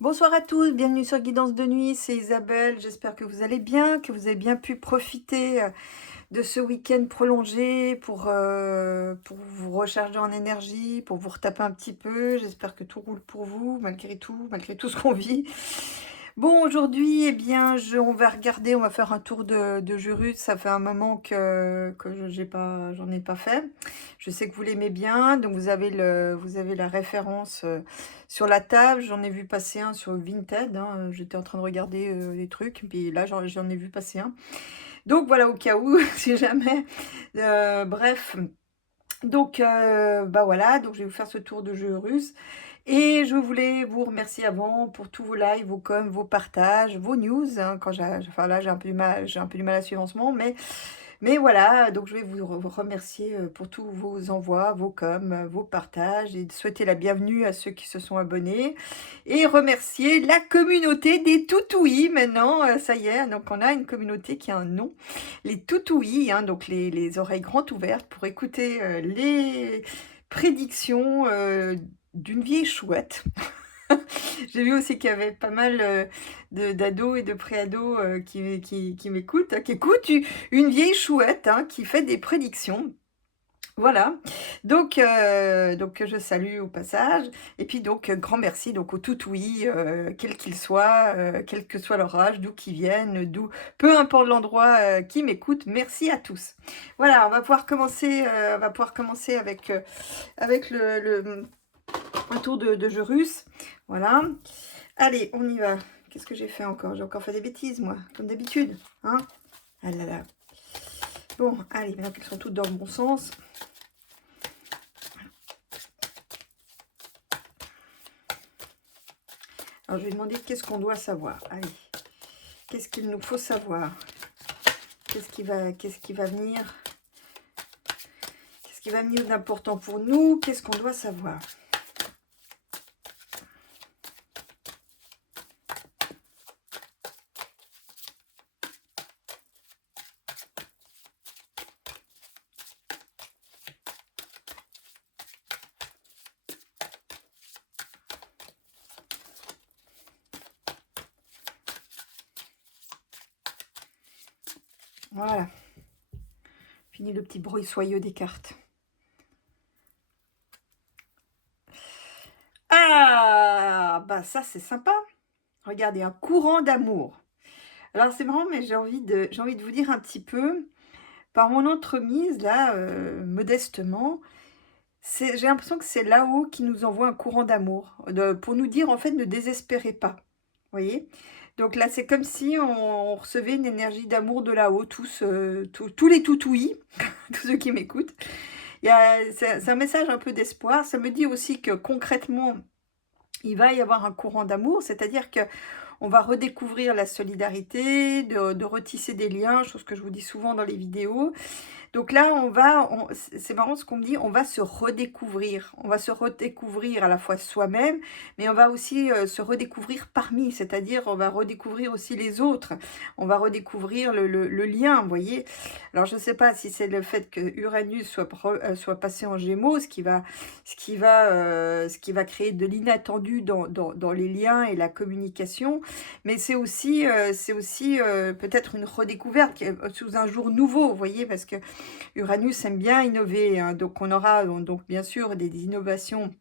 Bonsoir à tous, bienvenue sur Guidance de nuit, c'est Isabelle. J'espère que vous allez bien, que vous avez bien pu profiter de ce week-end prolongé pour vous recharger en énergie, pour vous retaper un petit peu. J'espère que tout roule pour vous, malgré tout ce qu'on vit. Bon, aujourd'hui, eh bien, on va regarder, on va faire un tour de Jurus. Ça fait un moment que j'en ai pas fait. Je sais que vous l'aimez bien, donc vous avez la référence sur la table. J'en ai vu passer un sur Vinted, hein. J'étais en train de regarder les trucs, puis là, j'en ai vu passer un. Donc voilà, au cas où, si jamais. Bref. Donc, bah voilà, donc je vais vous faire ce tour de jeu russe. Et je voulais vous remercier avant pour tous vos lives, vos coms, vos partages, vos news, hein, enfin là, j'ai un peu du mal à suivre en ce moment, mais voilà, donc je vais vous remercier pour tous vos envois, vos coms, vos partages et de souhaiter la bienvenue à ceux qui se sont abonnés et remercier la communauté des toutouis maintenant, ça y est, donc on a une communauté qui a un nom, les toutouis, hein, donc les oreilles grandes ouvertes pour écouter les prédictions d'une vieille chouette. J'ai vu aussi qu'il y avait pas mal d'ados et de préados qui m'écoutent, hein, qui écoutent une vieille chouette hein, qui fait des prédictions. Voilà, donc je salue au passage, et puis donc grand merci donc aux toutouis, quels qu'ils soient, quel que soit leur âge, d'où qu'ils viennent, peu importe l'endroit qui m'écoutent, merci à tous. Voilà, on va pouvoir commencer avec un tour de jeu russe. Voilà. Allez, on y va. Qu'est-ce que j'ai fait encore? J'ai encore fait des bêtises, moi, comme d'habitude. Hein? Ah là là. Bon, allez, maintenant qu'elles sont toutes dans le bon sens. Alors, je vais demander qu'est-ce qu'on doit savoir. Allez, qu'est-ce qu'il nous faut savoir? Qu'est-ce qui va venir? Qu'est-ce qui va venir d'important pour nous? Qu'est-ce qu'on doit savoir? Voilà. Fini le petit bruit soyeux des cartes. Ah, bah ça c'est sympa. Regardez, un courant d'amour. Alors c'est marrant, mais j'ai envie de vous dire un petit peu, par mon entremise, là, modestement, j'ai l'impression que c'est là-haut qui nous envoie un courant d'amour, pour nous dire, en fait, ne désespérez pas. Vous voyez? Donc là, c'est comme si on recevait une énergie d'amour de là-haut, tous les toutouis, tous ceux qui m'écoutent. C'est un message un peu d'espoir. Ça me dit aussi que concrètement, il va y avoir un courant d'amour, c'est-à-dire que on va redécouvrir la solidarité, de retisser des liens, chose que je vous dis souvent dans les vidéos. Donc là, c'est marrant ce qu'on me dit, on va se redécouvrir. On va se redécouvrir à la fois soi-même, mais on va aussi se redécouvrir parmi, c'est-à-dire on va redécouvrir aussi les autres. On va redécouvrir le lien, vous voyez. Alors je ne sais pas si c'est le fait que Uranus soit passé en Gémeaux, ce qui va créer de l'inattendu dans les liens et la communication, mais c'est aussi peut-être une redécouverte sous un jour nouveau, vous voyez, parce que Uranus aime bien innover, hein, donc on aura donc bien sûr des innovations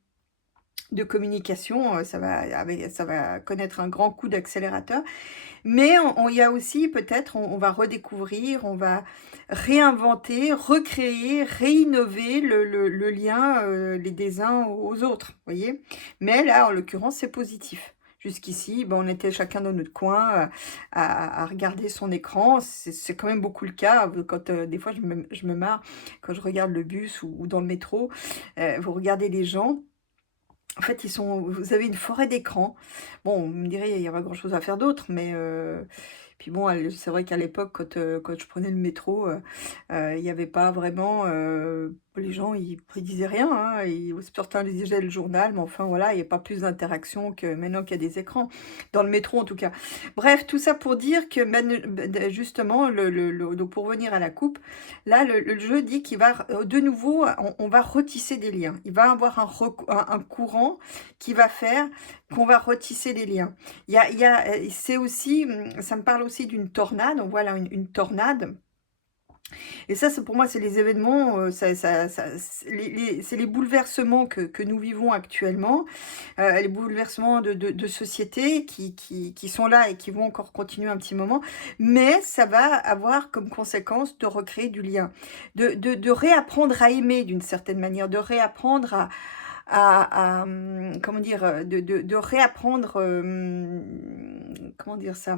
de communication, ça va connaître un grand coup d'accélérateur, mais il y a aussi peut-être, on va redécouvrir, on va réinventer, recréer, réinnover le lien des uns aux autres, vous voyez. Mais là, en l'occurrence, c'est positif. Jusqu'ici, ben, on était chacun dans notre coin à regarder son écran. C'est quand même beaucoup le cas. Quand des fois, je me marre quand je regarde le bus ou dans le métro. Vous regardez les gens. En fait, vous avez une forêt d'écrans. Bon, vous me direz, il y a pas grand-chose à faire d'autre, mais puis bon, c'est vrai qu'à l'époque, quand je prenais le métro, il n'y avait pas vraiment Les gens, ils disaient rien, hein, certains lisaient le journal, mais enfin voilà, il n'y a pas plus d'interaction que maintenant qu'il y a des écrans, dans le métro en tout cas. Bref, tout ça pour dire que justement, donc pour revenir à la coupe, là, le jeu dit qu'il va, de nouveau, on va retisser des liens. Il va avoir un courant qui va faire qu'on va retisser des liens. C'est aussi, ça me parle aussi d'une tornade, on voit là une tornade. Et ça, pour moi, c'est les événements, c'est les bouleversements que nous vivons actuellement, les bouleversements de société qui sont là et qui vont encore continuer un petit moment, mais ça va avoir comme conséquence de recréer du lien, de réapprendre à aimer d'une certaine manière, de réapprendre comment dire, de réapprendre, comment dire ça,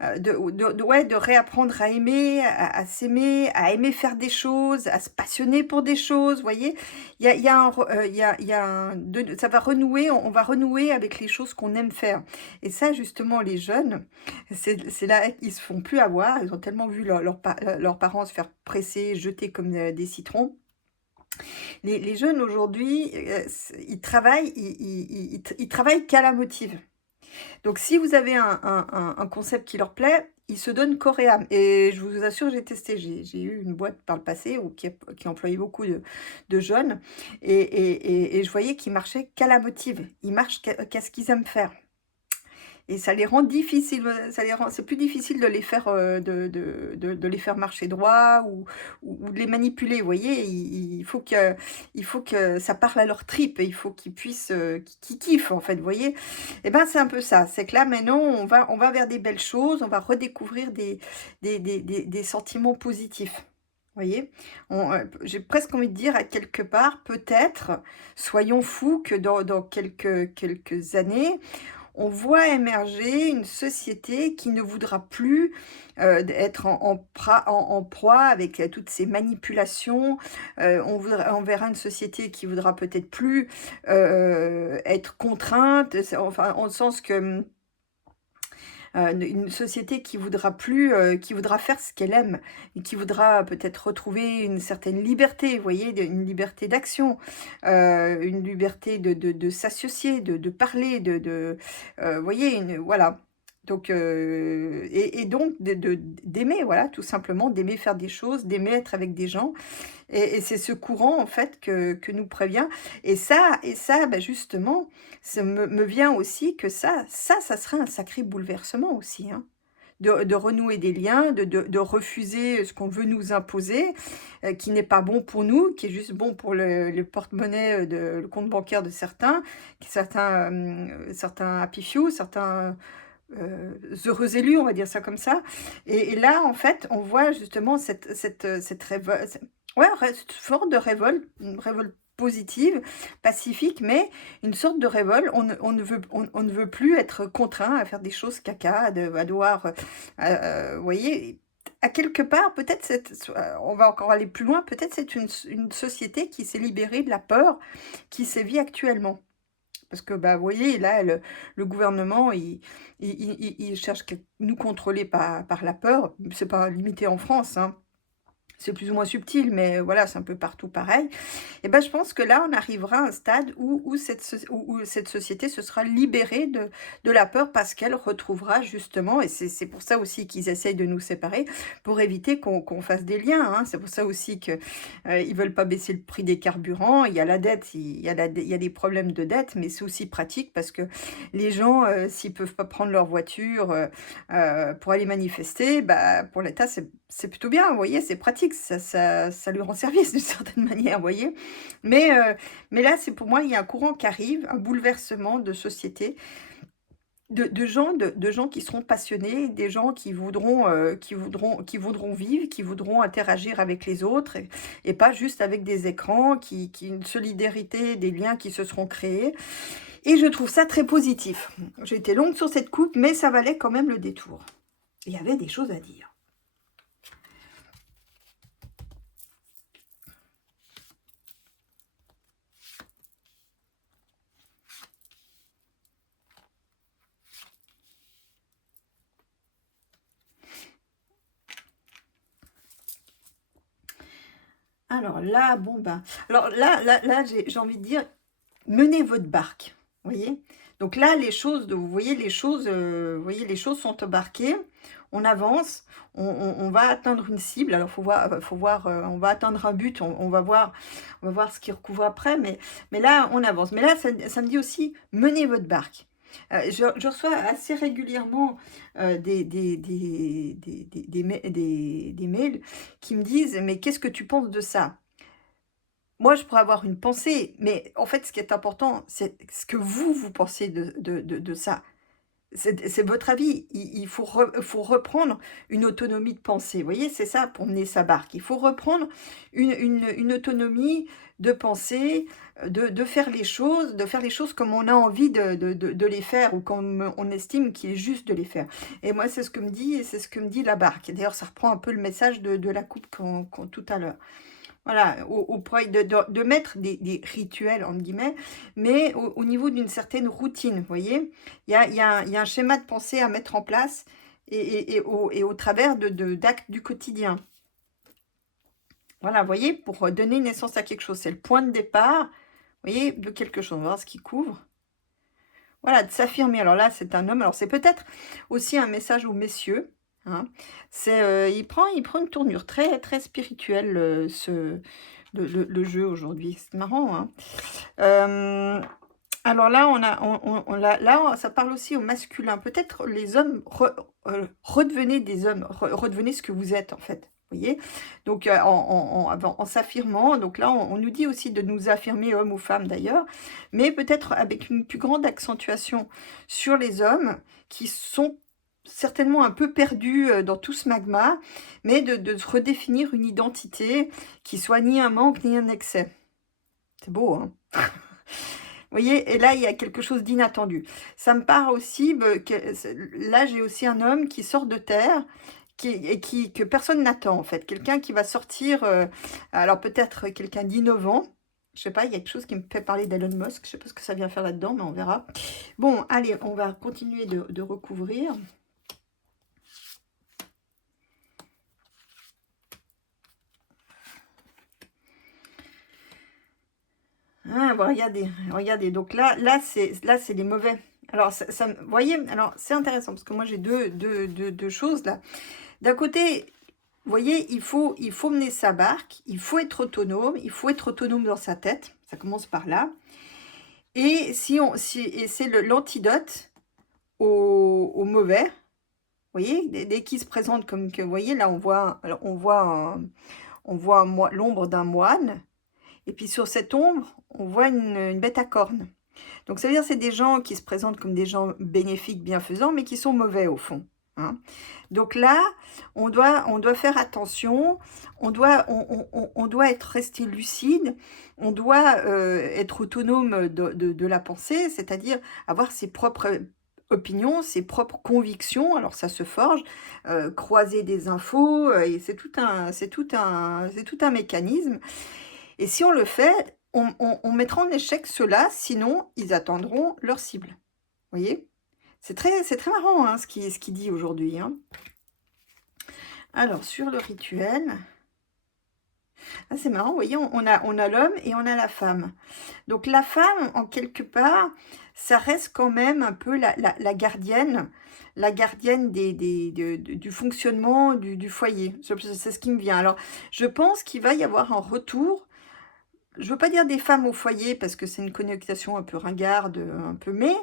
ouais, de réapprendre à aimer, à s'aimer, à aimer faire des choses, à se passionner pour des choses, vous voyez? Il y a il y a ça va renouer, on va renouer avec les choses qu'on aime faire. Et ça, justement, les jeunes, c'est là qu'ils se font plus avoir. Ils ont tellement vu leurs parents se faire presser, jeter comme des citrons. Les jeunes aujourd'hui, ils travaillent, ils travaillent qu'à la motive. Donc, si vous avez un concept qui leur plaît, ils se donnent corps et âme. Et je vous assure, j'ai testé. J'ai eu une boîte par le passé qui employait beaucoup de jeunes. Et je voyais qu'ils marchaient qu'à la motive. Ils marchent qu'à ce qu'ils aiment faire. Et ça les rend difficiles, c'est plus difficile de les faire, de les faire marcher droit ou de les manipuler, vous voyez? Il faut que ça parle à leur tripes, il faut qu'ils puissent, qu'ils kiffent en fait, vous voyez? Et ben, c'est un peu ça, c'est que là maintenant on va vers des belles choses, on va redécouvrir des sentiments positifs. Vous voyez? J'ai presque envie de dire à quelque part, peut-être, soyons fous que dans quelques années, on voit émerger une société qui ne voudra plus être en proie avec toutes ces manipulations. On verra une société qui voudra peut-être plus être contrainte, enfin, en le sens que une société qui voudra plus, qui voudra faire ce qu'elle aime, et qui voudra peut-être retrouver une certaine liberté, vous voyez, une liberté d'action, une liberté de s'associer, de parler, vous voyez, voilà. Donc, et donc d'aimer, voilà, tout simplement, d'aimer faire des choses, d'aimer être avec des gens. Et c'est ce courant, en fait, que nous prévient. Et ça, bah, justement, ça me vient aussi que ça serait un sacré bouleversement aussi, hein. De renouer des liens, de refuser ce qu'on veut nous imposer, qui n'est pas bon pour nous, qui est juste bon pour le porte-monnaie, le compte bancaire de certains, certains happy few, certains heureux élus, on va dire ça comme ça. Et là, en fait, on voit justement cette révolte, ouais, cette forme de révolte, une révolte positive, pacifique, mais une sorte de révolte. On ne veut plus être contraint à faire des choses caca, à devoir, vous voyez, à quelque part, peut-être, on va encore aller plus loin, peut-être c'est une société qui s'est libérée de la peur qui sévit actuellement. Parce que, bah, vous voyez, là, le gouvernement, il cherche à nous contrôler par la peur. C'est pas limité en France, hein. C'est plus ou moins subtil, mais voilà, c'est un peu partout pareil. Et ben, je pense que là, on arrivera à un stade où où cette société se sera libérée de la peur parce qu'elle retrouvera justement, et c'est pour ça aussi qu'ils essayent de nous séparer, pour éviter qu'on fasse des liens, hein. C'est pour ça aussi que ils veulent pas baisser le prix des carburants. Il y a la dette, il y a des problèmes de dette, mais c'est aussi pratique parce que les gens, s'ils peuvent pas prendre leur voiture pour aller manifester, bah, pour l'État, c'est plutôt bien, vous voyez, c'est pratique, ça lui rend service d'une certaine manière, vous voyez. Mais là, c'est pour moi, il y a un courant qui arrive, un bouleversement de société, de gens qui seront passionnés, des gens qui voudront vivre, qui voudront interagir avec les autres, et pas juste avec des écrans, une solidarité, des liens qui se seront créés. Et je trouve ça très positif. J'ai été longue sur cette coupe, mais ça valait quand même le détour. Il y avait des choses à dire. Alors là, bon ben, alors là, j'ai envie de dire, menez votre barque, vous voyez? Donc là, les choses, vous voyez vous voyez les choses sont embarquées, on avance, on va atteindre une cible. Alors faut voir, on va atteindre un but, on va voir ce qui recouvre après, mais là, on avance. Mais là, ça me dit aussi, menez votre barque. Je reçois assez régulièrement des mails qui me disent, mais qu'est-ce que tu penses de ça? Moi, je pourrais avoir une pensée, mais en fait, ce qui est important, c'est ce que vous pensez de ça. C'est votre avis. Il faut, faut reprendre une autonomie de pensée. Vous voyez, c'est ça pour mener sa barque. Il faut reprendre une autonomie de pensée, de faire les choses comme on a envie de les faire ou comme on estime qu'il est juste de les faire. Et moi, c'est ce que me dit, et c'est ce que me dit la barque. D'ailleurs, ça reprend un peu le message de la coupe tout à l'heure. Voilà, de mettre des rituels, entre guillemets, mais au niveau d'une certaine routine, vous voyez? Il y a un schéma de pensée à mettre en place et au travers d'actes du quotidien. Voilà, vous voyez, pour donner naissance à quelque chose. C'est le point de départ, vous voyez, de quelque chose. On va voir ce qui couvre. Voilà, de s'affirmer. Alors là, c'est un homme. Alors c'est peut-être aussi un message aux messieurs, hein. Il prend une tournure très, très spirituelle, le jeu aujourd'hui. C'est marrant, hein. Alors là, ça parle aussi au masculin. Peut-être les hommes, redevenez des hommes, redevenez ce que vous êtes en fait. Vous voyez? Donc en s'affirmant, donc là on nous dit aussi de nous affirmer, hommes ou femmes d'ailleurs, mais peut-être avec une plus grande accentuation sur les hommes qui sont certainement un peu perdus dans tout ce magma, mais de se redéfinir une identité qui soit ni un manque ni un excès. C'est beau, hein? Vous voyez, et là, il y a quelque chose d'inattendu. Ça me part aussi, là, j'ai aussi un homme qui sort de terre, que personne n'attend, en fait. Quelqu'un qui va sortir, alors peut-être quelqu'un d'innovant. Je sais pas, il y a quelque chose qui me fait parler d'Elon Musk. Je sais pas ce que ça vient faire là-dedans, mais on verra. Bon, allez, on va continuer de recouvrir. Ah, bah, regardez, regardez. Donc là c'est les mauvais. Alors, vous voyez, alors c'est intéressant parce que moi j'ai deux choses là. D'un côté, vous voyez, il faut mener sa barque, il faut être autonome dans sa tête. Ça commence par là. Et et c'est l'antidote au mauvais. Vous voyez, dès qu'il se présente comme que, vous voyez, là on voit l'ombre d'un moine. Et puis sur cette ombre, on voit une bête à cornes. Donc ça veut dire que c'est des gens qui se présentent comme des gens bénéfiques, bienfaisants, mais qui sont mauvais au fond, hein. Donc là, on doit faire attention, on doit être resté lucide, on doit être autonome de la pensée, c'est-à-dire avoir ses propres opinions, ses propres convictions. Alors ça se forge, croiser des infos, et c'est tout un mécanisme. Et si on le fait, on mettra en échec ceux-là, sinon ils attendront leur cible. Vous voyez? C'est très marrant, hein, ce qu'il dit aujourd'hui, hein. Alors, sur le rituel, ah, c'est marrant, vous voyez, on a l'homme et on a la femme. Donc la femme, en quelque part, ça reste quand même un peu la gardienne, du fonctionnement du foyer. C'est ce qui me vient. Alors, je pense qu'il va y avoir un retour. Je veux pas dire des femmes au foyer parce que c'est une connotation un peu ringarde, un peu, mais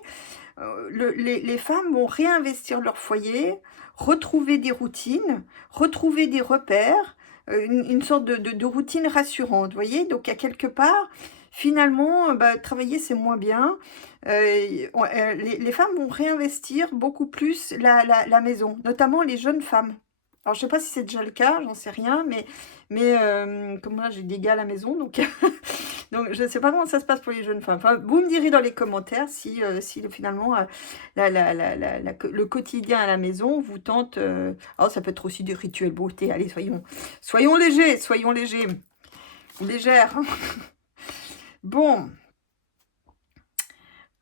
les femmes vont réinvestir leur foyer, retrouver des routines, retrouver des repères, une sorte de routine rassurante, vous voyez? Donc à quelque part, finalement, bah, travailler c'est moins bien. Les femmes vont réinvestir beaucoup plus la maison, notamment les jeunes femmes. Alors je sais pas si c'est déjà le cas, j'en sais rien, mais comme moi j'ai des gars à la maison, donc donc je ne sais pas comment ça se passe pour les jeunes femmes. Enfin, vous me direz dans les commentaires si finalement le quotidien à la maison vous tente. Oh, ça peut être aussi des rituels beauté. Allez, soyons légers, soyons légers ou légères. Bon,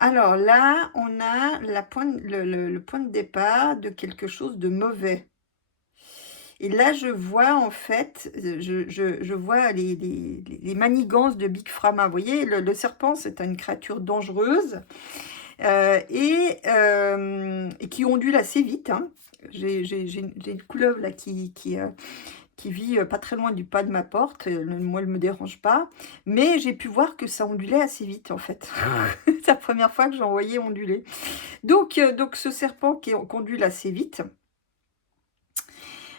alors là, on a le point de départ de quelque chose de mauvais. Et là, je vois en fait, je vois les manigances de Big Pharma. Vous voyez, le serpent, c'est une créature dangereuse et qui ondule assez vite, hein. J'ai une couleuvre là qui vit pas très loin du pas de ma porte. Moi, elle me dérange pas. Mais j'ai pu voir que ça ondulait assez vite, en fait. C'est la première fois que j'en voyais onduler. Donc ce serpent qui ondule assez vite,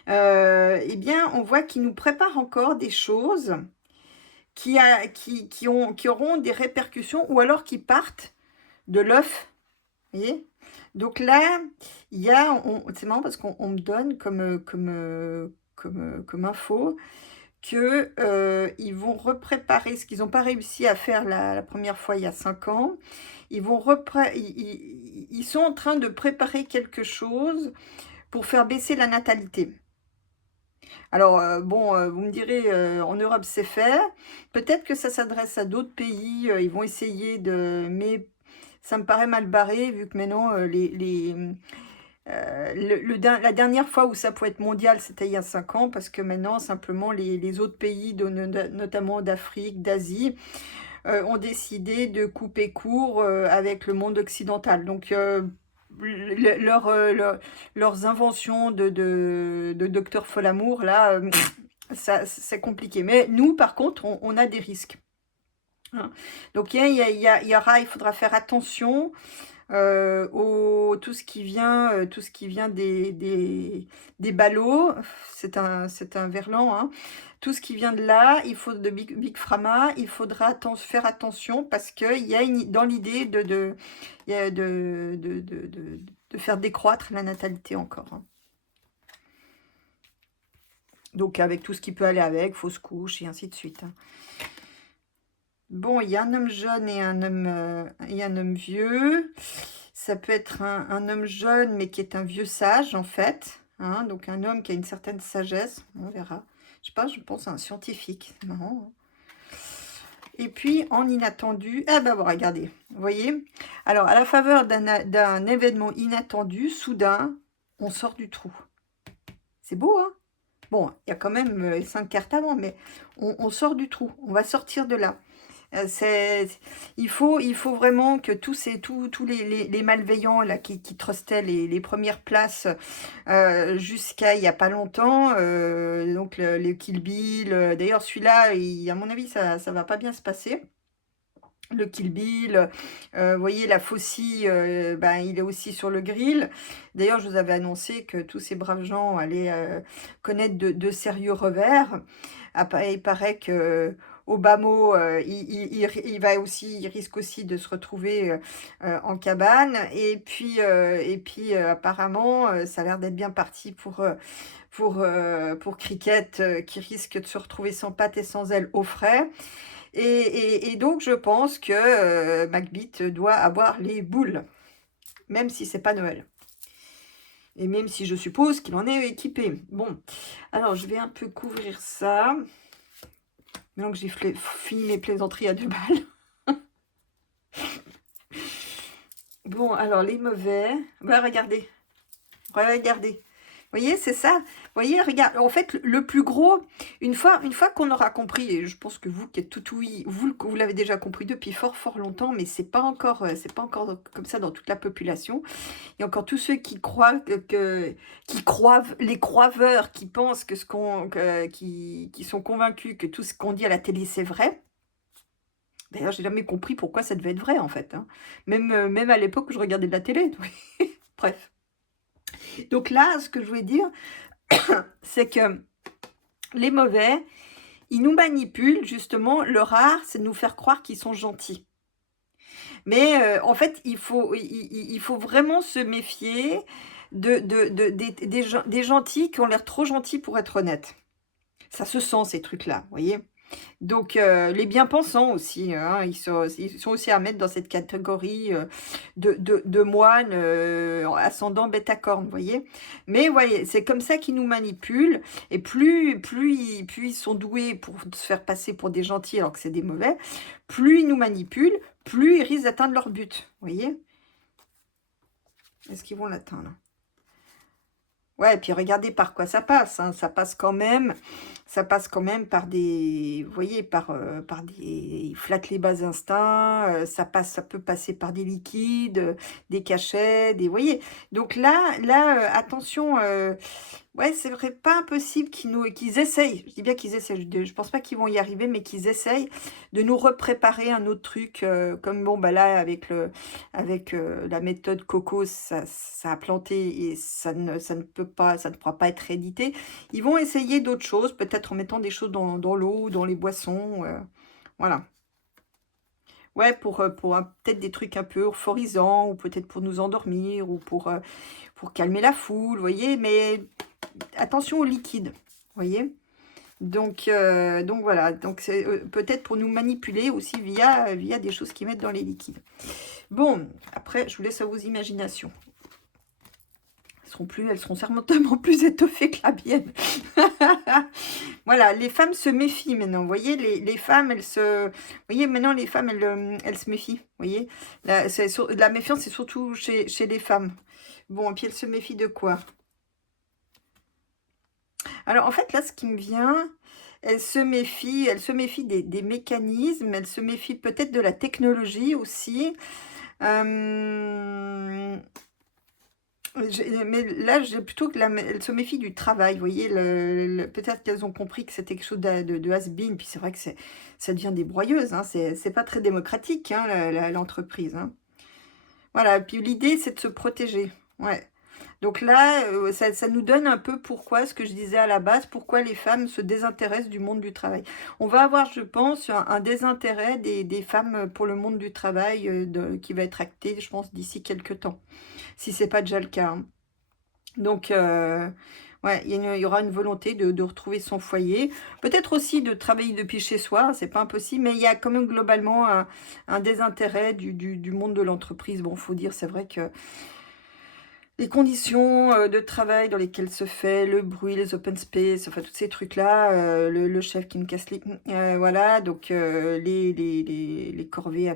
eh bien, on voit qu'il nous prépare encore des choses qui auront des répercussions ou alors qui partent de l'œuf. Vous voyez? Donc là, il y a, c'est marrant parce qu'on me donne comme info que ils vont repréparer ce qu'ils n'ont pas réussi à faire la première fois il y a 5 ans. Ils sont en train de préparer quelque chose pour faire baisser la natalité. Alors, bon, vous me direz, en Europe, c'est fait. Peut-être que ça s'adresse à d'autres pays, ils vont essayer de... Mais ça me paraît mal barré, vu que maintenant, la dernière fois où ça pouvait être mondial, c'était il y a 5 ans, parce que maintenant, simplement, les autres pays, notamment d'Afrique, d'Asie, ont décidé de couper court avec le monde occidental. Donc, leurs inventions de docteur Folamour, là, ça, c'est compliqué. Mais nous, par contre, on a des risques, hein. Donc, il faudra faire attention tout ce qui vient, des ballots. C'est un verlan, hein. Tout ce qui vient de là, il faut de Big Pharma, il faudra faire attention parce qu'il y a dans l'idée il y a de faire décroître la natalité encore, hein. Donc avec tout ce qui peut aller avec, fausse couche et ainsi de suite, hein. Bon, il y a un homme jeune et un homme vieux. Ça peut être un homme jeune, mais qui est un vieux sage, en fait, hein. Donc un homme qui a une certaine sagesse, on verra. Je sais pas, je pense à un scientifique, c'est marrant, hein. Et puis, en inattendu, ah ben bon, regardez, vous voyez. Alors, à la faveur d'un événement inattendu, soudain, on sort du trou. C'est beau, hein? Bon, il y a quand même 5 cartes avant, mais on sort du trou, on va sortir de là. Il faut vraiment que tous les malveillants là, qui trustaient les premières places jusqu'à il n'y a pas longtemps, donc le Kill Bill, d'ailleurs celui-là, à mon avis, ça va pas bien se passer. Le Kill Bill, vous voyez, la faucille, ben, il est aussi sur le grill. D'ailleurs, je vous avais annoncé que tous ces braves gens allaient connaître de sérieux revers. Après, il paraît que Obama, il risque aussi de se retrouver en cabane. Et puis apparemment, ça a l'air d'être bien parti pour Cricket, qui risque de se retrouver sans pattes et sans ailes au frais. Et donc, je pense que Macbeth doit avoir les boules, même si c'est pas Noël. Et même si je suppose qu'il en est équipé. Bon, alors je vais un peu couvrir ça. Maintenant que j'ai fini mes plaisanteries à 2 balles. Bon, alors les mauvais. Bah, regardez. Regardez. Vous voyez, c'est ça. Vous voyez, regarde, en fait, le plus gros, une fois qu'on aura compris, et je pense que vous qui êtes tout oui, vous l'avez déjà compris depuis fort longtemps, mais c'est pas encore comme ça dans toute la population. Il y a encore tous ceux qui croient les croiveurs, qui pensent qui sont convaincus que tout ce qu'on dit à la télé c'est vrai. D'ailleurs, j'ai jamais compris pourquoi ça devait être vrai en fait, hein. Même à l'époque où je regardais de la télé. Bref. Donc là, ce que je voulais dire, c'est que les mauvais, ils nous manipulent, justement. Leur art, c'est de nous faire croire qu'ils sont gentils. Mais en fait, il faut vraiment se méfier des gentils qui ont l'air trop gentils pour être honnêtes. Ça se sent, ces trucs-là, vous voyez. Donc, les bien-pensants aussi, hein, ils sont aussi à mettre dans cette catégorie de moines ascendant bêta-corne, vous voyez. Mais vous voyez, c'est comme ça qu'ils nous manipulent. Et plus ils sont doués pour se faire passer pour des gentils alors que c'est des mauvais, plus ils nous manipulent, plus ils risquent d'atteindre leur but, vous voyez. Est-ce qu'ils vont l'atteindre? Ouais, et puis regardez par quoi ça passe, hein. Ça passe quand même par des, vous voyez, par des, ils flattent les bas instincts, ça peut passer par des liquides, des cachets, des, vous voyez. Donc là, attention, ouais, c'est vrai, pas impossible qu'ils essayent. Je dis bien qu'ils essayent. Je pense pas qu'ils vont y arriver, mais qu'ils essayent de nous repréparer un autre truc, comme bon, bah là, avec la méthode Coco, ça a planté et ça ne peut pas, ça ne pourra pas être réédité. Ils vont essayer d'autres choses, peut-être en mettant des choses dans l'eau, dans les boissons, voilà. Ouais, pour peut-être des trucs un peu euphorisants, ou peut-être pour nous endormir, ou pour calmer la foule, vous voyez, mais attention aux liquides, vous voyez. Donc voilà, donc c'est peut-être pour nous manipuler aussi via des choses qu'ils mettent dans les liquides. Bon, après, je vous laisse à vos imaginations. Elles seront certainement plus étoffées que la mienne. Voilà, les femmes se méfient maintenant, vous voyez, les femmes, vous voyez, maintenant, les femmes, elles se méfient, vous voyez. La méfiance, c'est surtout chez les femmes. Bon, et puis elles se méfient de quoi? Alors, en fait, là, ce qui me vient, elle se méfie des mécanismes, elle se méfie peut-être de la technologie aussi. Euh, mais là, j'ai plutôt que elle se méfie du travail, vous voyez. Peut-être qu'elles ont compris que c'était quelque chose de has-been, puis c'est vrai que ça devient des broyeuses, hein, c'est pas très démocratique, hein, l'entreprise, hein. Voilà, puis l'idée, c'est de se protéger, ouais. Donc là, ça nous donne un peu pourquoi, ce que je disais à la base, pourquoi les femmes se désintéressent du monde du travail. On va avoir, je pense, un désintérêt des femmes pour le monde du travail qui va être acté, je pense, d'ici quelques temps, si c'est pas déjà le cas, hein. Donc, ouais, il y aura une volonté de retrouver son foyer. Peut-être aussi de travailler depuis chez soi, c'est pas impossible, mais il y a quand même globalement un désintérêt du monde de l'entreprise. Bon, faut dire, c'est vrai que les conditions, de travail dans lesquelles se fait, le bruit, les open space, enfin tous ces trucs-là, le chef qui me casse voilà, donc les corvées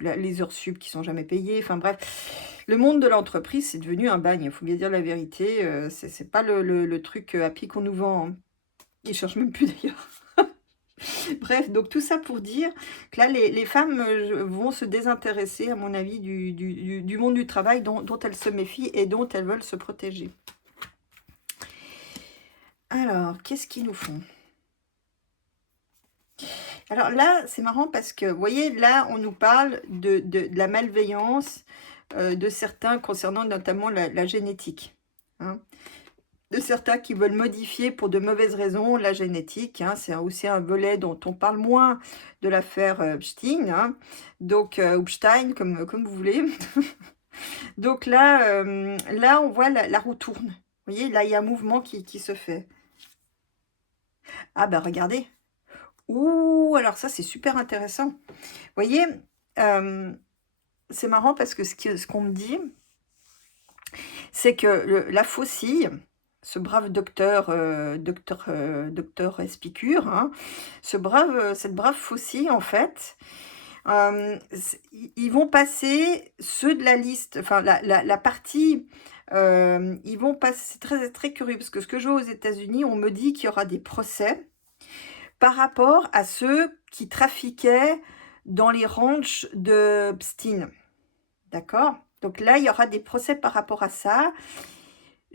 les heures sup qui sont jamais payées, enfin bref. Le monde de l'entreprise, c'est devenu un bagne, il faut bien dire la vérité, c'est pas le truc, happy qu'on nous vend, hein. Ils cherchent même plus d'ailleurs. Bref, donc tout ça pour dire que là, les femmes vont se désintéresser, à mon avis, du monde du travail dont elles se méfient et dont elles veulent se protéger. Alors, qu'est-ce qu'ils nous font? Alors là, c'est marrant parce que, vous voyez, là, on nous parle de la malveillance de certains concernant notamment la génétique, hein. De certains qui veulent modifier pour de mauvaises raisons la génétique, hein. C'est aussi un volet dont on parle moins de l'affaire Epstein, hein. Donc, Epstein, comme vous voulez. Donc là, on voit la roue tourne. Vous voyez, là, il y a un mouvement qui se fait. Ah bah regardez. Ouh, alors ça, c'est super intéressant. Vous voyez, c'est marrant parce que ce qu'on me dit, c'est que la faucille, ce brave docteur Espicure, hein, cette brave faucille, en fait, ils vont passer ceux de la liste, enfin la partie, ils vont passer, c'est très, très curieux, parce que ce que je vois aux États-Unis, on me dit qu'il y aura des procès par rapport à ceux qui trafiquaient dans les ranchs de Epstein. D'accord? Donc là, il y aura des procès par rapport à ça.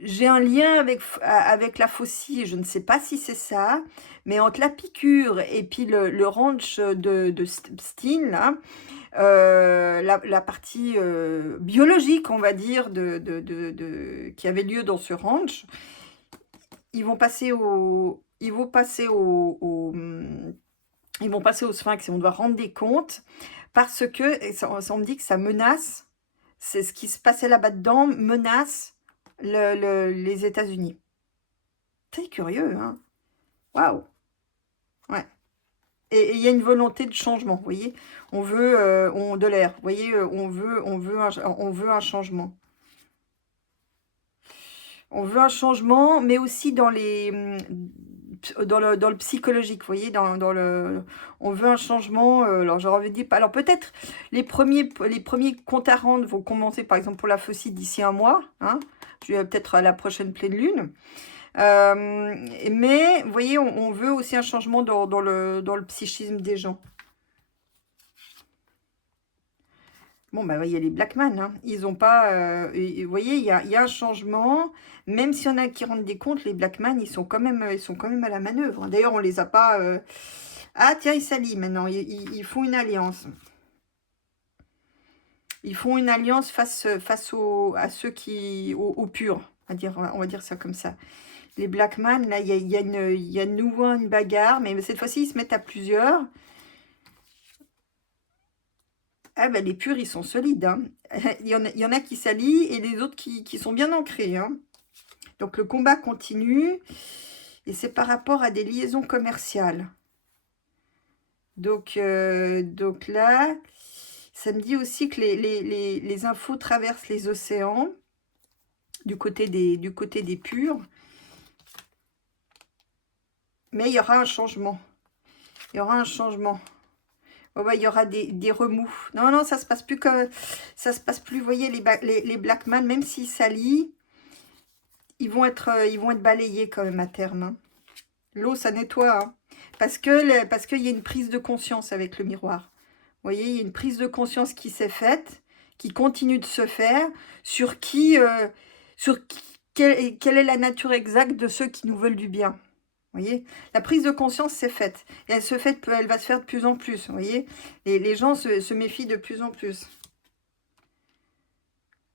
J'ai un lien avec la faucille, je ne sais pas si c'est ça, mais entre la piqûre et puis le ranch de Epstein, là, la partie biologique, on va dire, qui avait lieu dans ce ranch, ils vont passer ils vont passer au sphinx et on doit rendre des comptes parce que, et ça, on me dit que ça menace, c'est ce qui se passait là-bas dedans, menace les États-Unis. Très curieux, hein? Waouh! Ouais. Et il y a une volonté de changement, vous voyez? On veut de l'air, vous voyez? On veut un changement. On veut un changement, mais aussi dans le psychologique, vous voyez, on veut un changement, alors j'aurais envie de dire, alors peut-être les premiers comptes à rendre vont commencer, par exemple, pour la Faucille d'ici un mois, hein, peut-être à la prochaine pleine lune, mais, vous voyez, on veut aussi un changement dans le psychisme des gens. Bon, bah, il y a les Blackman, hein. Ils ont pas... vous voyez, il y a un changement. Même s'il y en a qui rendent des comptes, les Blackman, ils sont quand même à la manœuvre. D'ailleurs, on les a pas... Ah, tiens, ils s'allient maintenant. Ils font une alliance. Ils font une alliance face à ceux aux purs. On va dire ça comme ça. Les Blackman, là, il y a de nouveau une bagarre. Mais cette fois-ci, ils se mettent à plusieurs. Ah ben les purs, ils sont solides, hein. Il y en a qui s'allient et les autres qui sont bien ancrés, hein. Donc le combat continue et c'est par rapport à des liaisons commerciales. Donc là, ça me dit aussi que les infos traversent les océans du côté des purs. Mais il y aura un changement. Il y aura un changement. Oh bah, il y aura des remous. Non, non, ça se passe plus comme... Ça se passe plus, vous voyez, les Blackman, même s'ils s'allient, ils vont être balayés quand même à terme, hein. L'eau, ça nettoie, hein. Parce qu'il y a une prise de conscience avec le miroir. Vous voyez, il y a une prise de conscience qui s'est faite, qui continue de se faire, sur quelle est la nature exacte de ceux qui nous veulent du bien. Vous voyez, la prise de conscience s'est faite. Et elle va se faire de plus en plus. Vous voyez, les gens se méfient de plus en plus.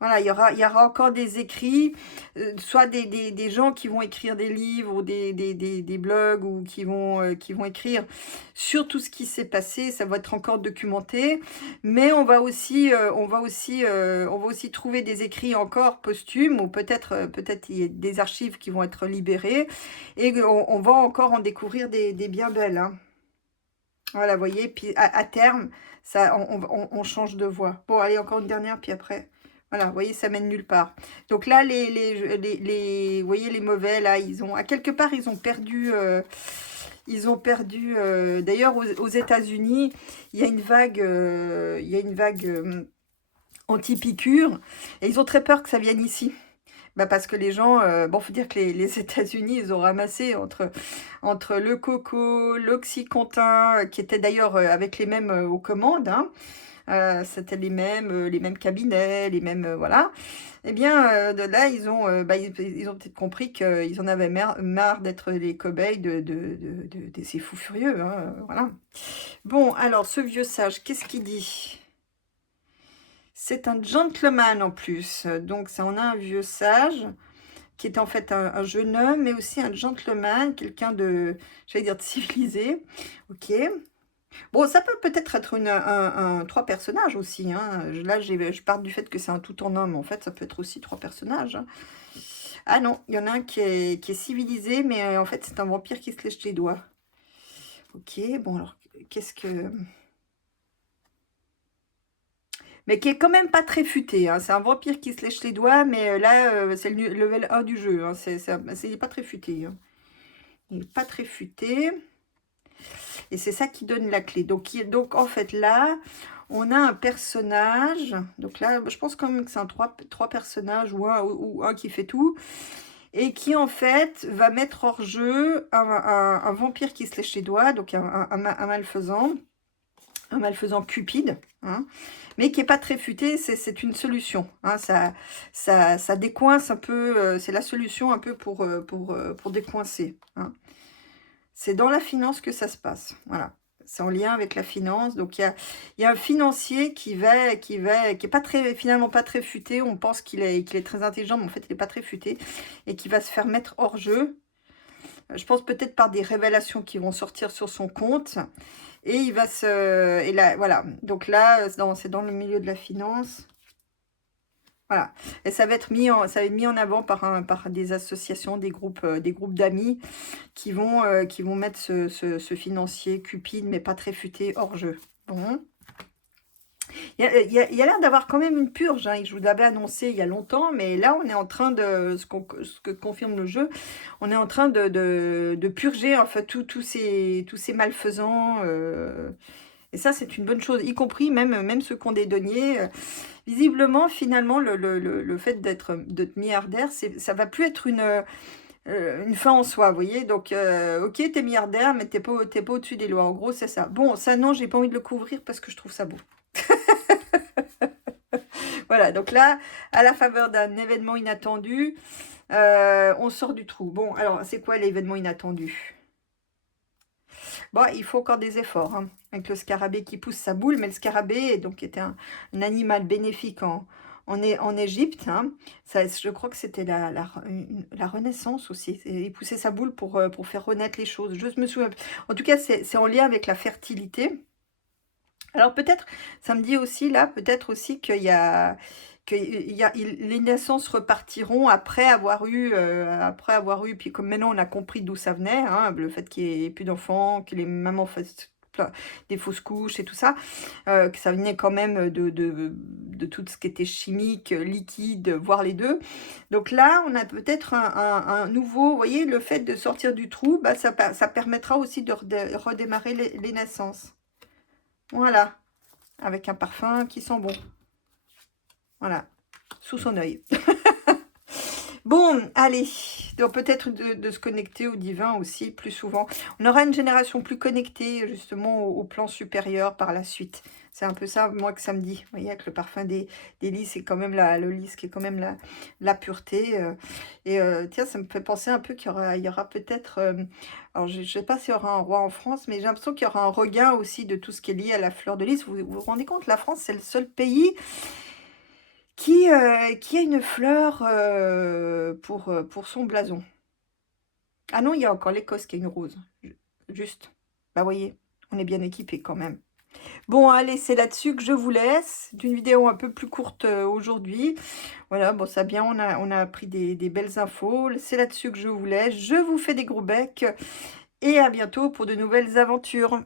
Voilà, il y aura encore des écrits, soit des gens qui vont écrire des livres ou des blogs ou qui vont écrire sur tout ce qui s'est passé. Ça va être encore documenté, mais on va aussi trouver des écrits encore posthumes ou peut-être il y a des archives qui vont être libérées et on va encore en découvrir des bien belles, hein. Voilà, vous voyez, puis à terme, ça, on change de voie. Bon, allez, encore une dernière, puis après... Voilà, vous voyez, ça mène nulle part. Donc là, vous voyez, les mauvais, là, à quelque part, ils ont perdu... D'ailleurs, aux États-Unis, il y a une vague, anti-piqûre. Et ils ont très peur que ça vienne ici. Bah parce que les gens... bon, faut dire que les États-Unis, ils ont ramassé entre le coco, l'oxycontin, qui était d'ailleurs avec les mêmes aux commandes, hein. C'était les mêmes cabinets, les mêmes, voilà. Eh bien, de là, ils ont peut-être compris qu'ils en avaient marre d'être les cobayes de ces fous furieux, hein, voilà. Bon, alors, ce vieux sage, qu'est-ce qu'il dit? C'est un gentleman en plus. Donc, ça, on a un vieux sage qui est en fait un jeune homme, mais aussi un gentleman, quelqu'un de, j'allais dire, de civilisé. Ok. Bon, ça peut peut-être être trois personnages aussi, hein. Là, je pars du fait que c'est un tout en homme. En fait, ça peut être aussi trois personnages, hein. Ah non, il y en a un qui est civilisé, mais en fait, c'est un vampire qui se lèche les doigts. Ok, bon, alors, qu'est-ce que... Mais qui est quand même pas très futé, hein. C'est un vampire qui se lèche les doigts, mais là, c'est le level 1 du jeu, hein. Il n'est pas très futé, hein. Il n'est pas très futé. Et c'est ça qui donne la clé. Donc en fait, là, on a un personnage. Donc là, je pense quand même que c'est un trois personnages ou un qui fait tout. Et qui, en fait, va mettre hors jeu un vampire qui se lèche les doigts. Donc un malfaisant. Un malfaisant cupide, hein, mais qui n'est pas très futé, c'est une solution, hein. Ça décoince un peu, c'est la solution un peu pour décoincer, hein. C'est dans la finance que ça se passe, voilà. C'est en lien avec la finance. Donc, il y a un financier qui est pas très, finalement pas très futé. On pense qu'il est très intelligent, mais en fait, il n'est pas très futé. Et qui va se faire mettre hors jeu. Je pense peut-être par des révélations qui vont sortir sur son compte. Et il va se... Et là, voilà. Donc là, c'est dans le milieu de la finance. Voilà. Et ça va être mis en avant par des associations, des groupes d'amis qui vont mettre ce financier cupide, mais pas très futé, hors jeu. Bon. Il y a l'air d'avoir quand même une purge, hein. Je vous l'avais annoncé il y a longtemps, mais là, on est en train de, ce que confirme le jeu, on est en train de purger en fait tous ces malfaisants. Et ça, c'est une bonne chose, y compris même ceux qui ont des deniers. Visiblement, finalement, le fait d'être milliardaire, ça va plus être une fin en soi, vous voyez. Donc, ok, t'es milliardaire, mais t'es pas au-dessus des lois. En gros, c'est ça. Bon, ça, non, j'ai pas envie de le couvrir parce que je trouve ça beau. Voilà, donc là, à la faveur d'un événement inattendu, on sort du trou. Bon, alors, c'est quoi l'événement inattendu? Bon, il faut encore des efforts, hein, avec le scarabée qui pousse sa boule, mais le scarabée donc, était un animal bénéfique en Égypte. Hein. Ça, je crois que c'était la Renaissance aussi. Il poussait sa boule pour faire renaître les choses. Je me souviens. En tout cas, c'est en lien avec la fertilité. Alors peut-être, ça me dit aussi là, peut-être aussi les naissances repartiront après avoir eu, puis comme maintenant on a compris d'où ça venait, hein, le fait qu'il n'y ait plus d'enfants, que les mamans fassent des fausses couches et tout ça, que ça venait quand même de tout ce qui était chimique, liquide, voire les deux. Donc là, on a peut-être un nouveau, vous voyez, le fait de sortir du trou, bah, ça permettra aussi de redémarrer les naissances. Voilà, avec un parfum qui sent bon. Voilà, sous son œil. Bon, allez, donc peut-être de se connecter au divin aussi plus souvent. On aura une génération plus connectée justement au plan supérieur par la suite. C'est un peu ça, moi, que ça me dit. Vous voyez, avec le parfum des lys, c'est quand même le lys qui est quand même la pureté. Tiens, ça me fait penser un peu il y aura peut-être... alors, je ne sais pas s'il y aura un roi en France, mais j'ai l'impression qu'il y aura un regain aussi de tout ce qui est lié à la fleur de lys. Vous vous rendez compte, la France, c'est le seul pays qui a une fleur pour son blason. Ah non, il y a encore l'Écosse qui a une rose. Juste. Bah voyez, on est bien équipé quand même. Bon, allez, c'est là-dessus que je vous laisse. C'est une vidéo un peu plus courte aujourd'hui. Voilà, bon, ça bien, on a appris des belles infos. C'est là-dessus que je vous laisse. Je vous fais des gros becs et à bientôt pour de nouvelles aventures.